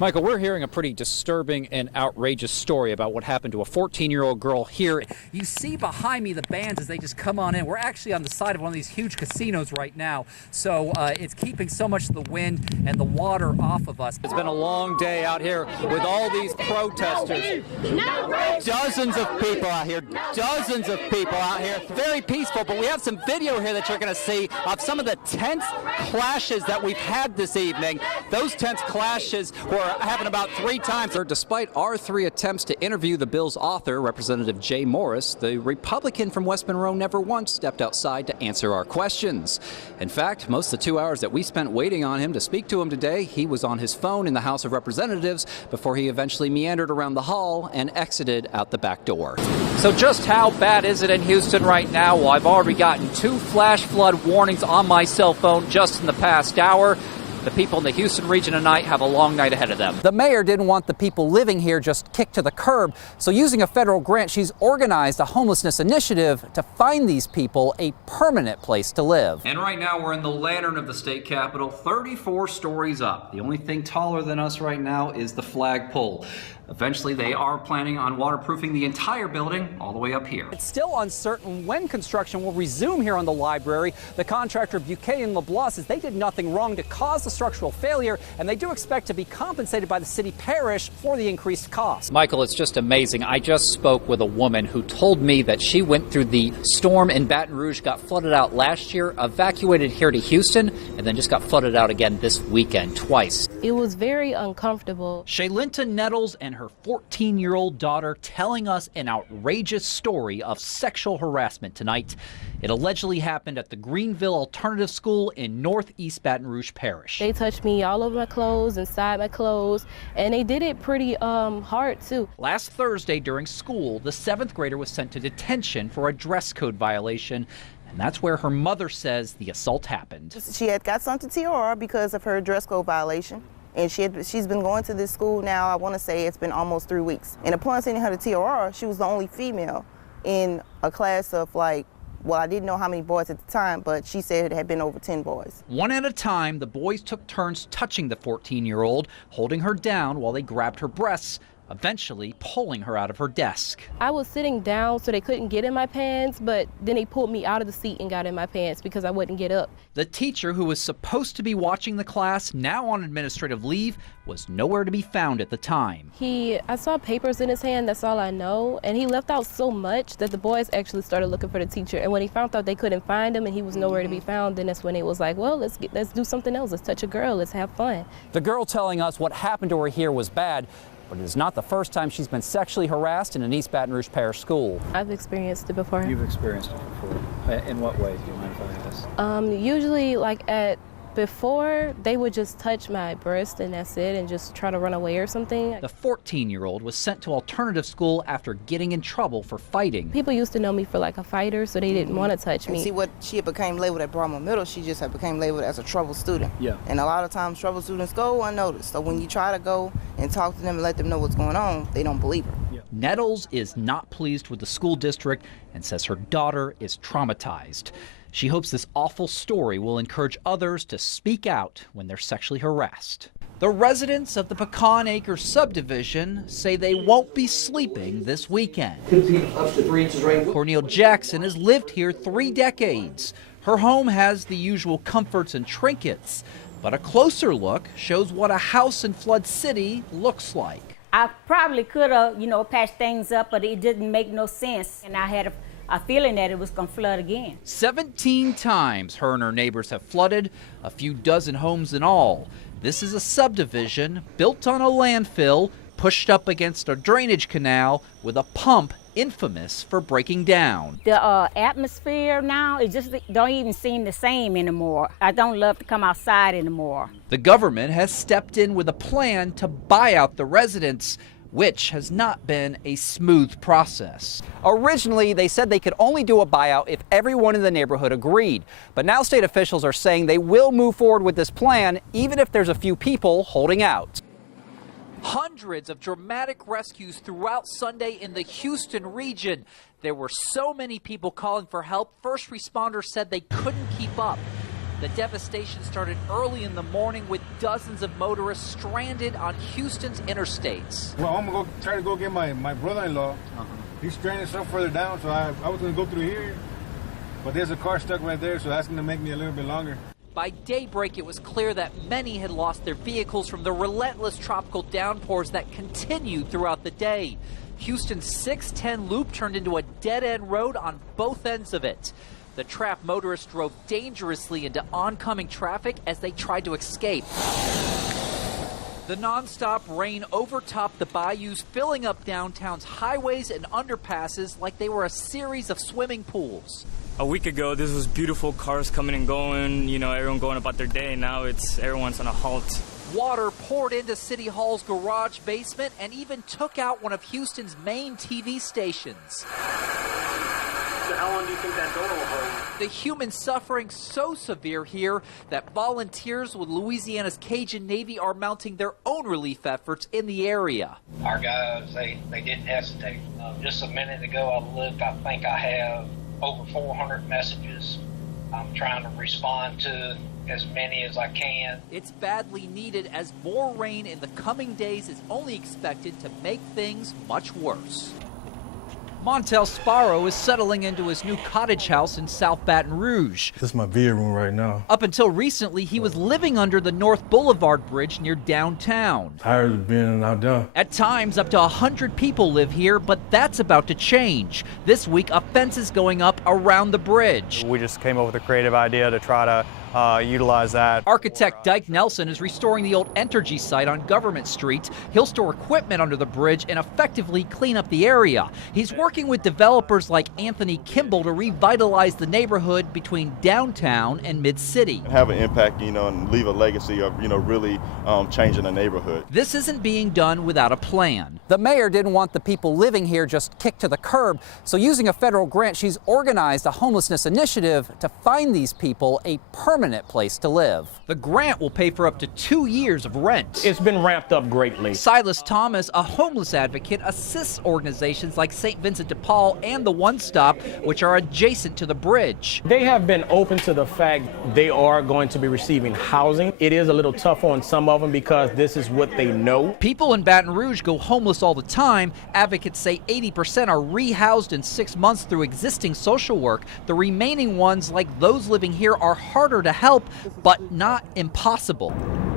Michael, we're hearing a pretty disturbing and outrageous story about what happened to a 14-year-old girl here. You see behind me the bands as they just come on in. We're actually on the side of one of these huge casinos right now, so it's keeping so much of the wind and the water off of us. It's been a long day out here with all these protesters. Dozens of people out here, Very peaceful, but we have some video here that you're going to see of some of the tense clashes that we've had this evening. Those tense clashes were happened about 3 times. Despite our 3 attempts to interview the bill's author, Representative Jay Morris, the Republican from West Monroe never once stepped outside to answer our questions. In fact, most of the 2 hours that we spent waiting on him to speak to him today, he was on his phone in the House of Representatives before he eventually meandered around the hall and exited out the back door. So just how bad is it in Houston right now? Well, I've already gotten 2 flash flood warnings on my cell phone just in the past hour. The people in the Houston region tonight have a long night ahead of them. The mayor didn't want the people living here just kicked to the curb, so using a federal grant, she's organized a homelessness initiative to find these people a permanent place to live. And right now we're in the lantern of the state capitol, 34 stories up. The only thing taller than us right now is the flagpole. Eventually, they are planning on waterproofing the entire building all the way up here. It's still uncertain when construction will resume here on the library. The contractor Buchanan LeBlanc says they did nothing wrong to cause the structural failure, and they do expect to be compensated by the city parish for the increased cost. Michael, it's just amazing. I just spoke with a woman who told me that she went through the storm in Baton Rouge, got flooded out last year, evacuated here to Houston, and then just got flooded out again this weekend twice. It was very uncomfortable. Shaylynta Nettles and her 14-year-old daughter telling us an outrageous story of sexual harassment tonight. It allegedly happened at the Greenville Alternative School in Northeast Baton Rouge Parish. They touched me all over my clothes, inside my clothes, and they did it pretty hard too. Last Thursday during school, the 7th grader was sent to detention for a dress code violation. And that's where her mother says the assault happened. She had got sent to TRR because of her dress code violation. And she's been going to this school now, I want to say it's been almost 3 weeks. And upon sending her to TRR, she was the only female in a class of I didn't know how many boys at the time, but she said it had been over 10 boys. One at a time, the boys took turns touching the 14-year-old, holding her down while they grabbed her breasts, eventually pulling her out of her desk. I was sitting down so they couldn't get in my pants, but then they pulled me out of the seat and got in my pants because I wouldn't get up. The teacher, who was supposed to be watching the class, now on administrative leave, was nowhere to be found at the time. I saw papers in his hand, that's all I know, and he left out so much that the boys actually started looking for the teacher. And when he found out they couldn't find him and he was nowhere to be found, then that's when it was like, well, let's do something else. Let's touch a girl, let's have fun. The girl telling us what happened to her here was bad, but it is not the first time she's been sexually harassed in an East Baton Rouge Parish school. I've experienced it before. You've experienced it before. In what way, do you mind if I ask? Usually before, they would just touch my breast and that's it, and just try to run away or something. The 14-year-old was sent to alternative school after getting in trouble for fighting. People used to know me for a fighter, so they didn't want to touch me. And see, what she became labeled at Brahma Middle, she just had became labeled as a trouble student. Yeah. And a lot of times trouble students go unnoticed. So when you try to go and talk to them and let them know what's going on, they don't believe her. Yeah. Nettles is not pleased with the school district and says her daughter is traumatized. She hopes this awful story will encourage others to speak out when they're sexually harassed. The residents of the Pecan Acres subdivision say they won't be sleeping this weekend. Could be up to 3 inches rain. Cornel Jackson has lived here 3 decades. Her home has the usual comforts and trinkets, but a closer look shows what a house in Flood City looks like. I probably could have, patched things up, but it didn't make no sense. And I had a feeling that it was going to flood again. 17 times her and her neighbors have flooded, a few dozen homes in all. This is a subdivision built on a landfill, pushed up against a drainage canal with a pump infamous for breaking down. The atmosphere now, it just don't even seem the same anymore. I don't love to come outside anymore. The government has stepped in with a plan to buy out the residents, which has not been a smooth process. Originally, they said they could only do a buyout if everyone in the neighborhood agreed. But now state officials are saying they will move forward with this plan, even if there's a few people holding out. Hundreds of dramatic rescues throughout Sunday in the Houston region. There were so many people calling for help, first responders said they couldn't keep up. The devastation started early in the morning with dozens of motorists stranded on Houston's interstates. Well, I'm going to try to go get my brother-in-law. He's stranded some further down, so I was going to go through here. But there's a car stuck right there, so that's going to make me a little bit longer. By daybreak, it was clear that many had lost their vehicles from the relentless tropical downpours that continued throughout the day. Houston's 610 loop turned into a dead-end road on both ends of it. The trapped motorists drove dangerously into oncoming traffic as they tried to escape. The nonstop rain overtopped the bayous, filling up downtown's highways and underpasses like they were a series of swimming pools. A week ago, this was beautiful, cars coming and going, everyone going about their day. Now everyone's on a halt. Water poured into City Hall's garage basement and even took out one of Houston's main TV stations. So how long do you think that door will hold? The human suffering so severe here that volunteers with Louisiana's Cajun Navy are mounting their own relief efforts in the area. Our guys, they didn't hesitate. Just a minute ago I looked, I think I have over 400 messages. I'm trying to respond to as many as I can. It's badly needed as more rain in the coming days is only expected to make things much worse. Montel Sparrow is settling into his new cottage house in South Baton Rouge. This is my bedroom right now. Up until recently, he was living under the North Boulevard Bridge near downtown. Tired of being out there. At times, up to 100 people live here, but that's about to change. This week, a fence is going up around the bridge. We just came up with a creative idea to try to utilize that. Architect Dyke Nelson is restoring the old Entergy site on Government Street. He'll store equipment under the bridge and effectively clean up the area. He's working with developers like Anthony Kimball to revitalize the neighborhood between downtown and mid-city. Have an impact, and leave a legacy of, really changing the neighborhood. This isn't being done without a plan. The mayor didn't want the people living here just kicked to the curb, so using a federal grant, she's organized a homelessness initiative to find these people a permanent place to live. The grant will pay for up to 2 years of rent. It's been ramped up greatly. Silas Thomas, a homeless advocate, assists organizations like St. Vincent de Paul and the One Stop, which are adjacent to the bridge. They have been open to the fact they are going to be receiving housing. It is a little tough on some of them because this is what they know. People in Baton Rouge go homeless all the time. Advocates say 80% are rehoused in 6 months through existing social work. The remaining ones, like those living here, are harder to help, but not impossible.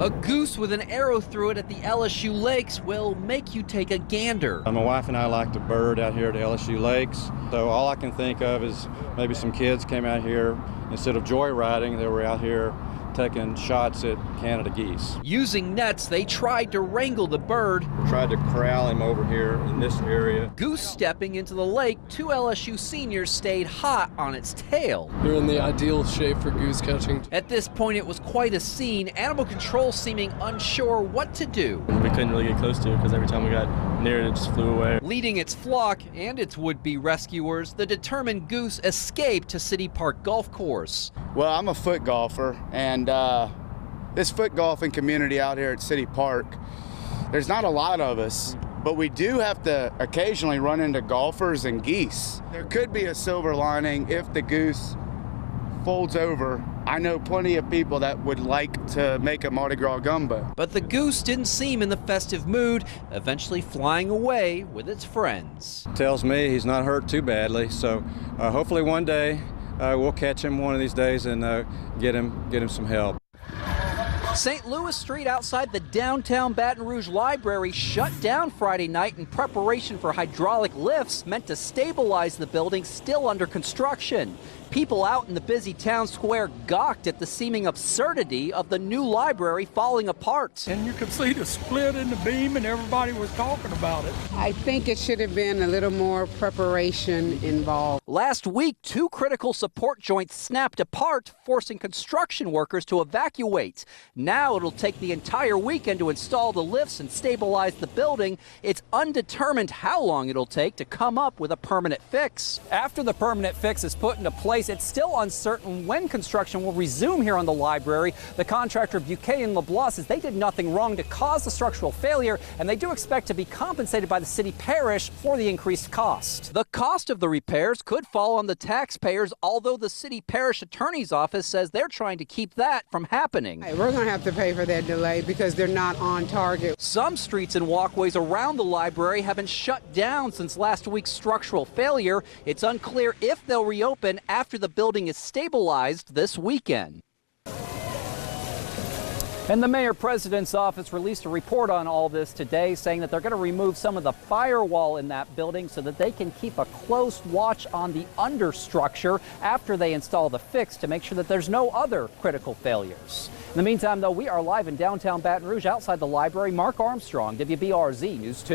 A goose with an arrow through it at the LSU Lakes will make you take a gander. My wife and I like to bird out here at the LSU Lakes, so all I can think of is maybe some kids came out here, instead of joyriding, they were out here taking shots at Canada geese. Using nets, they tried to wrangle the bird. Tried to corral him over here in this area. Goose stepping into the lake, 2 LSU seniors stayed hot on its tail. You're in the ideal shape for goose catching. At this point, it was quite a scene. Animal control seeming unsure what to do. We couldn't really get close to it because every time we got near it, it just flew away. Leading its flock and its would-be rescuers, the determined goose escaped to City Park Golf Course. Well, I'm a foot golfer, and this foot golfing community out here at City Park, there's not a lot of us, but we do have to occasionally run into golfers and geese. There could be a silver lining if the goose folds over. I know plenty of people that would like to make a Mardi Gras gumbo. But the goose didn't seem in the festive mood, eventually flying away with its friends. Tells me he's not hurt too badly, so hopefully one day we'll catch him one of these days and get him some help. St. Louis Street outside the downtown Baton Rouge Library shut down Friday night in preparation for hydraulic lifts meant to stabilize the building still under construction. People out in the busy town square gawked at the seeming absurdity of the new library falling apart. And you could see the split in the beam and everybody was talking about it. I think it should have been a little more preparation involved. Last week, 2 critical support joints snapped apart, forcing construction workers to evacuate. Now it'll take the entire weekend to install the lifts and stabilize the building. It's undetermined how long it'll take to come up with a permanent fix. After the permanent fix is put into place, place. It's still uncertain when construction will resume here on the library. The contractor Buchanan LeBlanc says they did nothing wrong to cause the structural failure, and they do expect to be compensated by the city parish for the increased cost. The cost of the repairs could fall on the taxpayers, although the city parish attorney's office says they're trying to keep that from happening. Hey, we're going to have to pay for that delay because they're not on target. Some streets and walkways around the library have been shut down since last week's structural failure. It's unclear if they'll reopen after the building is stabilized this weekend. And the mayor-president's office released a report on all this today, saying that they're going to remove some of the firewall in that building so that they can keep a close watch on the understructure after they install the fix to make sure that there's no other critical failures. In the meantime, though, we are live in downtown Baton Rouge outside the library. Mark Armstrong, WBRZ News 2.